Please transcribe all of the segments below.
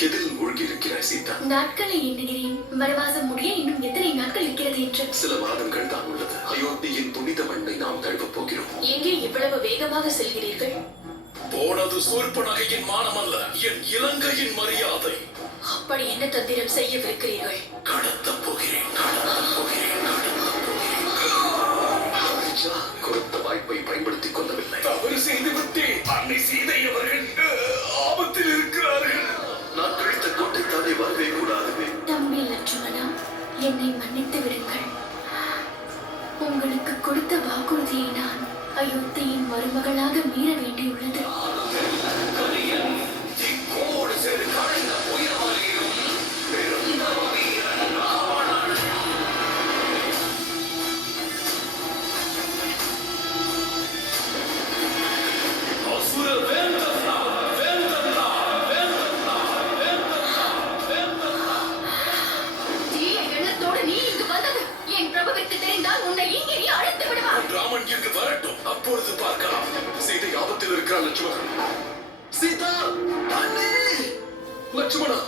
எதில் மூழ்கி இருக்கிறாய் சீதா. நாட்களை எண்ணுகிறேன். வனவாசம் முடிய இன்னும் எத்தனை நாட்கள் இருக்கிறது என்று. சில மாதங்கள் தான் உள்ளது. அயோத்தியின் புனித மண்ணை நாம் தழுவப் போகிறோம். எங்கே இவ்வளவு வேகமாக செல்கிறீர்கள்? போனது சூர்பனகையின் மானம் அல்ல என் இலங்கையின் மரியாதை. அப்படி என்ன தந்திரம் செய்யவிருக்கிறீர்கள்? கடத்தப் போகிறேன் கடத்தப் போகிறேன் கொடுத்த வாய்ப்பை பயன்படுத்திக் கொள்ளவில்லை. தவறு செய்து விட்டேன் அன்னை என்னை மன்னித்து விடுங்கள். உங்களுக்கு கொடுத்த வாக்குறுதியை நான் அயோத்தியின் மருமகளாக மீற வேண்டியுள்ளது. என் பிரபுவிற்கு தெரிந்தால் உன்னை இங்கே நீ அழைத்து விடுவார். ராமன் இங்கு வரட்டும். அப்பொழுது பார்க்கலாம். சீதை ஆபத்தில் இருக்கிறார் லட்சுமணன். சீதா அண்ணே லட்சுமணா!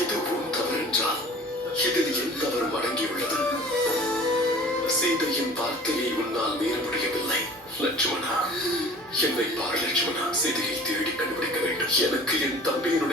இது உன் தவறு என்றால் இதில் என் தவறும் அடங்கியுள்ளது சீதையின் வார்த்தையை உன்னால் மீற முடியவில்லை லட்சுமணா. என்னை பார் லட்சுமணா. சீதையை தேடி கண்டுபிடிக்க வேண்டும். எனக்கு என் தம்பியினுடைய